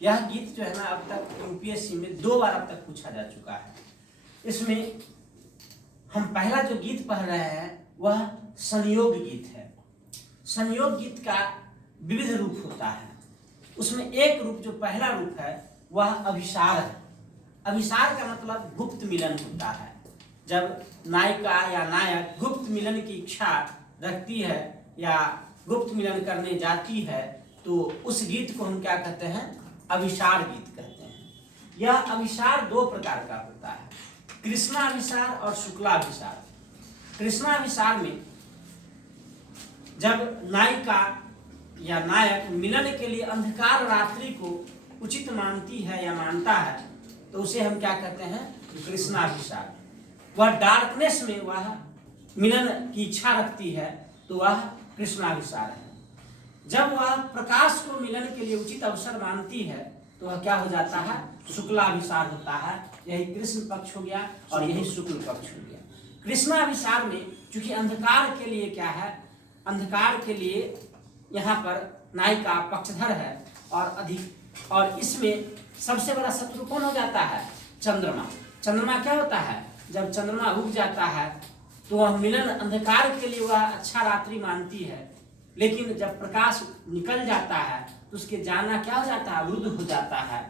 यह गीत जो है ना अब तक यूपीएससी में 2 बार अब तक पूछा जा चुका है। इसमें हम पहला जो गीत पढ़ रहे हैं वह संयोग गीत है। संयोग गीत का विविध रूप होता है। उसमें एक रूप जो पहला रूप है वह अभिसार है। अभिसार का मतलब गुप्त मिलन होता है। जब नायिका या नायक गुप्त मिलन की इच्छा रखती है या गुप्त मिलन करने जाती है तो उस गीत को हम क्या कहते हैं, अभिसार गीत कहते हैं। यह अभिसार 2 प्रकार का होता है, कृष्णाभिसार और शुक्लाभिसार। कृष्णाभिसार में जब नायिका या नायक मिलन के लिए अंधकार रात्रि को उचित मानती है या मानता है तो उसे हम क्या कहते हैं, कृष्णाभिसार। वह डार्कनेस में वह मिलन की इच्छा रखती है तो वह कृष्णाभिसार है। जब वह प्रकाश को मिलन के लिए उचित अवसर मानती है तो वह क्या हो जाता है, शुक्लाभिसार होता है। यही कृष्ण पक्ष हो गया और यही शुक्ल पक्ष हो गया। कृष्णाभिसार में चूंकि अंधकार के लिए क्या है, अंधकार के लिए यहाँ पर नायिका पक्षधर है और इसमें सबसे बड़ा शत्रु कौन हो जाता है, चंद्रमा। चंद्रमा क्या होता है, जब चंद्रमा उग जाता है तो वह मिलन अंधकार के लिए वह अच्छा रात्रि मानती है, लेकिन जब प्रकाश निकल जाता है तो उसके जाना क्या हो जाता है, अवरुद्ध हो जाता है।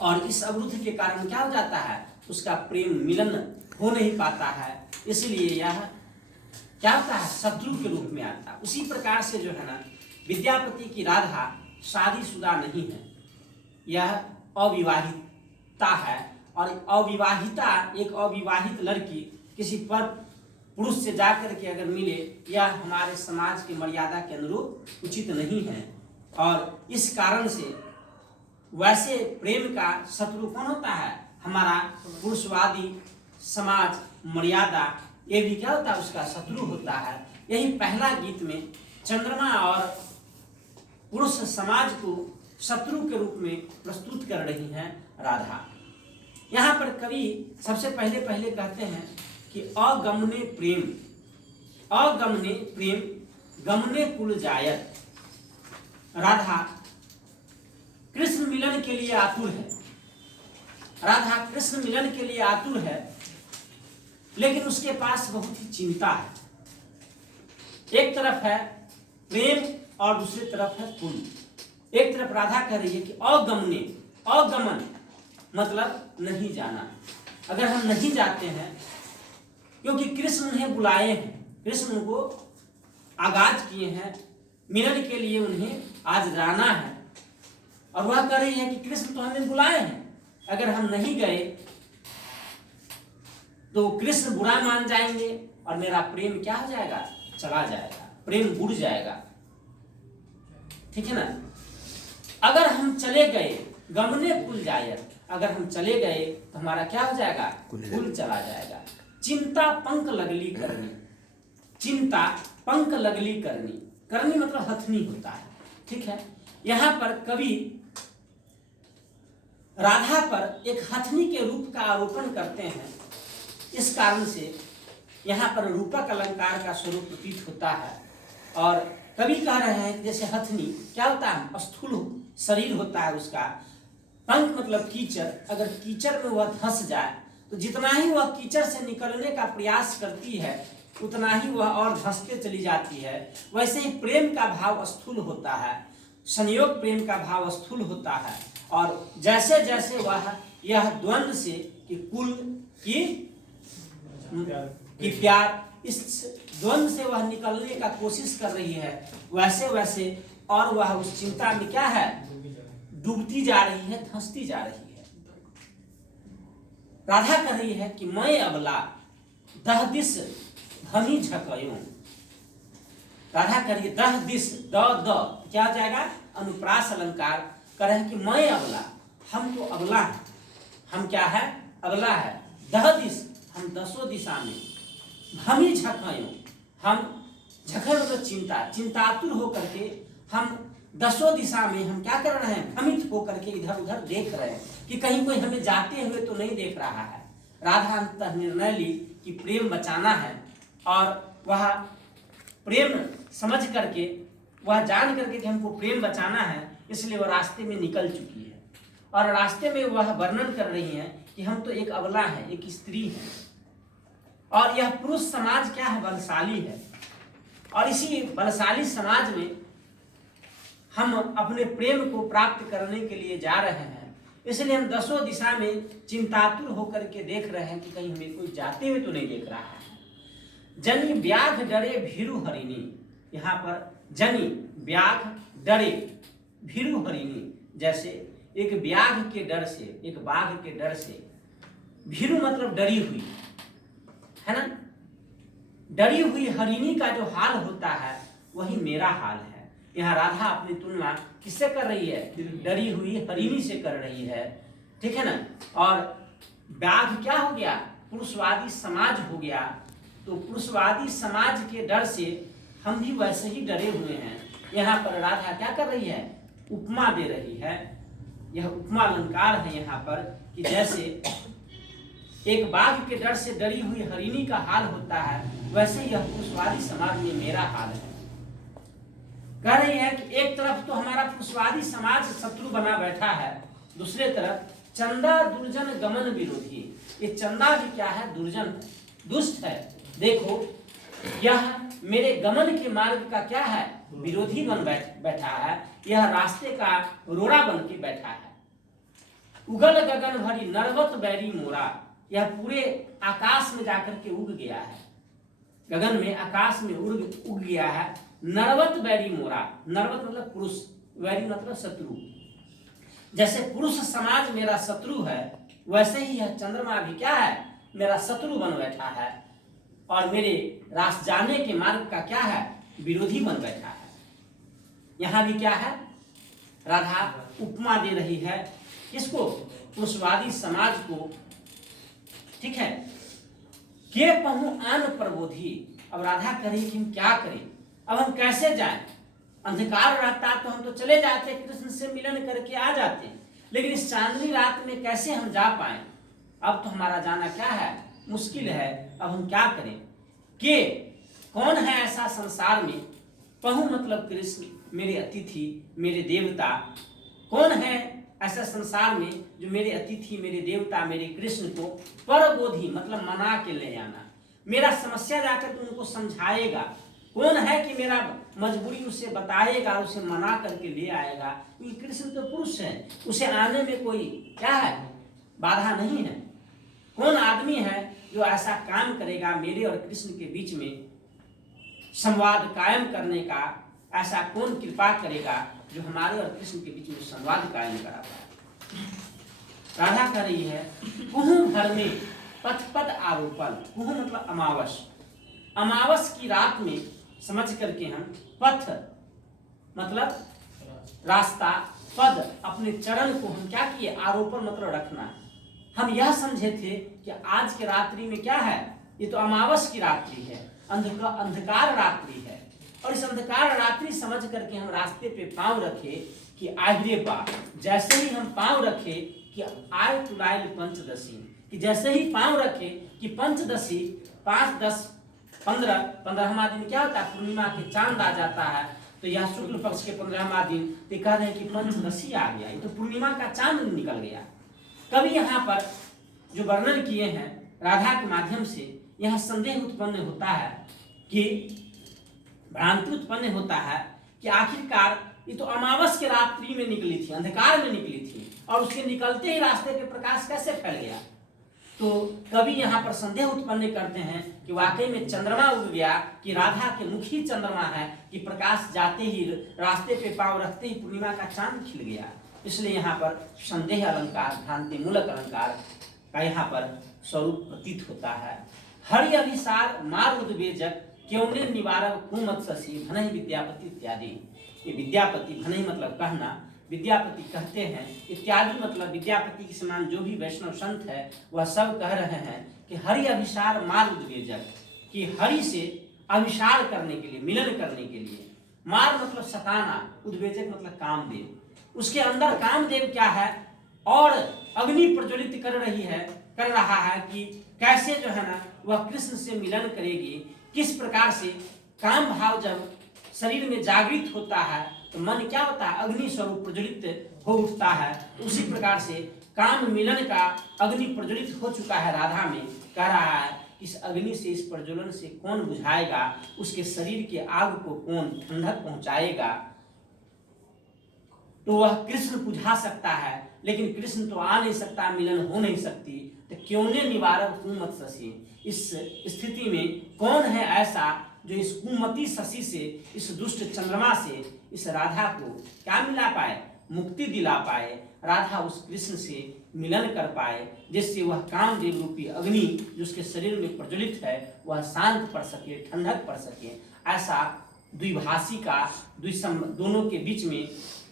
और इस अवरुद्ध के कारण क्या हो जाता है, उसका प्रेम मिलन हो नहीं पाता है, इसलिए यह क्या होता है, शत्रु के रूप में आता है। उसी प्रकार से जो है ना विद्यापति की राधा शादीशुदा नहीं है, यह अविवाहिता है। और अविवाहिता, एक अविवाहित लड़की किसी पर पुरुष से जाकर के अगर मिले, यह हमारे समाज की मर्यादा के अनुरूप उचित नहीं है। और इस कारण से वैसे प्रेम का शत्रु कौन होता है, हमारा पुरुषवादी समाज, मर्यादा, ये भी क्या होता है, उसका शत्रु होता है। यही पहला गीत में चंद्रमा और पुरुष समाज को शत्रु के रूप में प्रस्तुत कर रही हैं राधा। यहाँ पर कवि सबसे पहले कहते हैं कि अगमने प्रेम, अगमने प्रेम गमने कुल जायत। राधा कृष्ण मिलन के लिए आतुर है, राधा कृष्ण मिलन के लिए आतुर है, लेकिन उसके पास बहुत ही चिंता है। एक तरफ है प्रेम और दूसरी तरफ है कुल। एक तरफ राधा कह रही है कि अगमने, अगमन मतलब नहीं जाना। अगर हम नहीं जाते हैं, क्योंकि कृष्ण उन्हें बुलाए हैं, कृष्ण उनको आगाज किए हैं, मिलन के लिए उन्हें आज जाना है, और वह कह रही है कि कृष्ण तो हमें बुलाए हैं, अगर हम नहीं गए तो कृष्ण बुरा मान जाएंगे और मेरा प्रेम क्या हो जाएगा, चला जाएगा, प्रेम बुड़ जाएगा। ठीक है ना। अगर हम चले गए, गमने कुल जायत, अगर हम चले गए तो हमारा क्या हो जाएगा, कुल चला जाएगा। चिंता पंख लगली करनी, चिंता पंख लगली करनी, करनी मतलब हथनी होता है। ठीक है। यहाँ पर कवि राधा पर एक हथनी के रूप का आरोपण करते हैं। इस कारण से यहाँ पर रूपक अलंकार का स्वरूप प्रतीत होता है। और कवि कह रहे हैं जैसे हथनी क्या होता है, स्थूल शरीर होता है उसका, पंख मतलब कीचड़, अगर कीचड़ में वह धंस जाए तो जितना ही वह कीचड़ से निकलने का प्रयास करती है उतना ही वह और धंसते चली जाती है। वैसे ही प्रेम का भाव स्थूल होता है, संयोग प्रेम का भाव स्थूल होता है। और जैसे जैसे वह यह द्वंद्व से कि कुल की प्यार, इस द्वंद्व से वह निकलने का कोशिश कर रही है, वैसे वैसे और वह उस चिंता में क्या है, डूबती जा रही है, धंसती जा रही है। राधा कह रही है कि मैं अबला दह दिस भनी झकयो। राधा कह रही है दह दिस, द क्या हो जाएगा, अनुप्रास अलंकार। कह रहे हैं कि मैं अबला, हम तो अबला है, हम क्या है, अबला है। दह दिस, हम 10 दिशा में, भमी झकयो, हम झकर मतलब चिंता, चिंतातुर होकर के हम 10 दिशा में हम क्या कर रहे हैं, भ्रमित होकर के इधर उधर देख रहे हैं कि कहीं कोई हमें जाते हुए तो नहीं देख रहा है। राधा अंततः निर्णय ली कि प्रेम बचाना है, और वह प्रेम समझ करके, वह जान करके कि हमको प्रेम बचाना है, इसलिए वह रास्ते में निकल चुकी है। और रास्ते में वह वर्णन कर रही है कि हम तो एक अबला है, एक स्त्री है, और यह पुरुष समाज क्या है, बलशाली है, और इसी बलशाली समाज में हम अपने प्रेम को प्राप्त करने के लिए जा रहे हैं। इसलिए हम दसों दिशा में चिंतातुर होकर के देख रहे हैं कि कहीं हमें कोई जाते हुए तो नहीं देख रहा है। जनी व्याघ डरे भीरु हरिणी, यहाँ पर जनी व्याघ डरे भीरु हरिणी, जैसे एक व्याघ के डर से, एक बाघ के डर से, भीरु मतलब डरी हुई है ना, डरी हुई हरिणी का जो हाल होता है वही मेरा हाल है। यहाँ राधा अपनी तुलना किससे कर रही है, डरी हुई हरिणी से कर रही है, ठीक है ना। और व्याघ क्या हो गया, पुरुषवादी समाज हो गया। तो पुरुषवादी समाज के डर से हम भी वैसे ही डरे हुए हैं। यहाँ पर राधा क्या कर रही है, उपमा दे रही है। यह उपमा अलंकार है यहाँ पर कि जैसे एक बाघ के डर से डरी हुई हरिणी का हाल होता है, वैसे यह पुरुषवादी समाज में मेरा हाल है। कह रही है कि एक तरफ तो हमारा पुरुषवादी समाज शत्रु बना बैठा है, दूसरे तरफ चंदा दुर्जन गमन विरोधी। ये चंदा भी क्या है, दुर्जन है, दुष्ट है। देखो यह मेरे गमन के मार्ग का क्या है, विरोधी बन बैठा है, यह रास्ते का रोड़ा बन के बैठा है। उगल गगन भरी नरवत बैरी मोरा, यह पूरे आकाश में जाकर के उग गया है, गगन में आकाश में उग गया है। नरवत बैरी मोरा, नरवत मतलब पुरुष, बैरी मतलब शत्रु। जैसे पुरुष समाज मेरा शत्रु है, वैसे ही यह चंद्रमा भी क्या है, मेरा शत्रु बन बैठा है, और मेरे रास जाने के मार्ग का क्या है, विरोधी बन बैठा है। यहाँ भी क्या है, राधा उपमा दे रही है किसको, पुरुषवादी समाज को, ठीक है। के पहु आन प्रबोधी, अब राधा कह रही कि हम क्या करें, अब हम कैसे जाएं। अंधकार रहता तो हम तो चले जाते, कृष्ण से मिलन करके आ जाते, लेकिन इस चांदनी रात में कैसे हम जा पाए। अब तो हमारा जाना क्या है, मुश्किल है। अब हम क्या करें। के कौन है ऐसा संसार में, पहु मतलब कृष्ण, मेरे अतिथि, मेरे देवता, कौन है ऐसा संसार में जो मेरे अतिथि, मेरे देवता, मेरे कृष्ण को परबोधि मतलब मना के ले आना, मेरा समस्या जाकर के उनको समझाएगा। कौन है कि मेरा मजबूरी उसे बताएगा, उसे मना करके ले आएगा। क्योंकि कृष्ण तो पुरुष है, उसे आने में कोई क्या है, बाधा नहीं है। कौन आदमी है जो ऐसा काम करेगा मेरे और कृष्ण के बीच में संवाद कायम करने का, ऐसा कौन कृपा करेगा जो हमारे और कृष्ण के बीच में संवाद कायम करा पाए। राधा कह रही है कुहू घर में पथ पद आरोपल, कुहू मतलब अमावस, अमावस की रात में समझ करके हम पथ मतलब रास्ता, पद अपने चरण को हम क्या किए, आरोपण मतलब रखना। हम यह समझे थे कि आज के रात्रि में क्या है, ये तो अमावस की रात्रि है, अंधकार रात्रि है, और इस अंधकार रात्रि समझ करके हम रास्ते पे पांव रखे कि आहिरे बा, जैसे ही हम पांव रखे कि आय तुलाइल पंचदशी, कि जैसे ही पांव रखे कि पंचदशी 5, 10, 15वां दिन क्या होता है, पूर्णिमा के चांद आ जाता है। तो यह शुक्ल पक्ष के 15वां दिन तो कह रहे हैं कि पंचदशी आ गया, ये तो पूर्णिमा का चांद निकल गया। कभी यहाँ पर जो वर्णन किए हैं राधा के माध्यम से, यह संदेह उत्पन्न होता है कि भ्रांति उत्पन्न होता है कि आखिरकार ये तो अमावस के रात्रि में निकली थी, अंधकार में निकली थी, और उसके निकलते ही रास्ते पे प्रकाश कैसे फैल गया। तो कभी यहाँ पर संदेह उत्पन्न करते हैं कि वाकई में चंद्रमा उग गया, कि राधा के मुख ही चंद्रमा है, कि प्रकाश जाते ही रास्ते पे पांव रखते ही पूर्णिमा का चांद खिल गया। इसलिए यहाँ पर संदेह अलंकार, भ्रांति मूलक अलंकार का यहाँ पर स्वरूप प्रतीत होता है। हरि अभिसार मार उद्वेजक क्यों निवारक कुमत शशि भनहि विद्यापति इत्यादि। ये विद्यापति, भनहि मतलब कहना, विद्यापति कहते हैं, इत्यादि मतलब विद्यापति के समान जो भी वैष्णव संत है वह सब कह रहे हैं कि हरि अभिसार मार उद्वेजक, कि हरि से अभिसार करने के लिए, मिलन करने के लिए, मार मतलब सताना, उद्वेजक मतलब कामदेव, उसके अंदर कामदेव क्या है और अग्नि प्रज्वलित कर रहा है कि कैसे जो है ना वह कृष्ण से मिलन करेगी, किस प्रकार से काम भाव जब शरीर में जागृत होता है तो मन क्या होता है, अग्नि स्वरूप प्रज्वलित हो उठता है। उसी प्रकार से काम मिलन का अग्नि प्रज्वलित हो चुका है राधा में। कह रहा है इस अग्नि से, इस प्रज्वलन से कौन बुझाएगा, उसके शरीर के आग को कौन ठंडक पहुंचाएगा। तो वह कृष्ण बुझा सकता है, लेकिन कृष्ण तो आ नहीं सकता, मिलन हो नहीं सकती। तो क्यों ने निवारक कुमत शशि, इस स्थिति में कौन है ऐसा जो इस कुमती शशि से, इस दुष्ट चंद्रमा से इस राधा को क्या मिला पाए, मुक्ति दिला पाए, राधा उस कृष्ण से मिलन कर पाए, जिससे वह कामदेव रूपी अग्नि जो उसके शरीर में प्रज्वलित है वह शांत पड़ सके, ठंडक पड़ सके। ऐसा द्विभाषी का दोनों के बीच में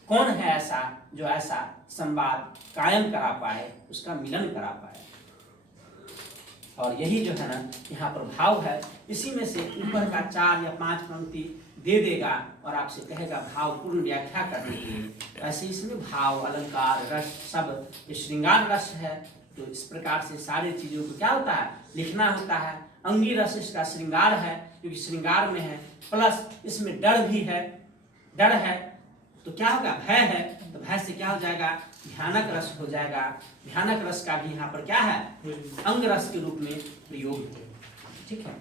कौन है ऐसा जो ऐसा संवाद कायम करा पाए, उसका मिलन करा पाए। और यही जो है ना यहाँ पर भाव है। इसी में से ऊपर का 4 या 5 पंक्ति दे देगा और आपसे कहेगा भाव पूर्ण व्याख्या करने के लिए। ऐसे इसमें भाव, अलंकार, रस सब ये श्रृंगार रस है। तो इस प्रकार से सारी चीजों को क्या होता है, लिखना होता है। अंगी रस इसका श्रृंगार है क्योंकि श्रृंगार में है, प्लस इसमें डर भी है। डर है तो क्या होगा, भय है, तो भय से क्या हो जाएगा, भयानक रस हो जाएगा। भयानक रस का भी यहाँ पर क्या है, अंग रस के रूप में प्रयोग है। ठीक है।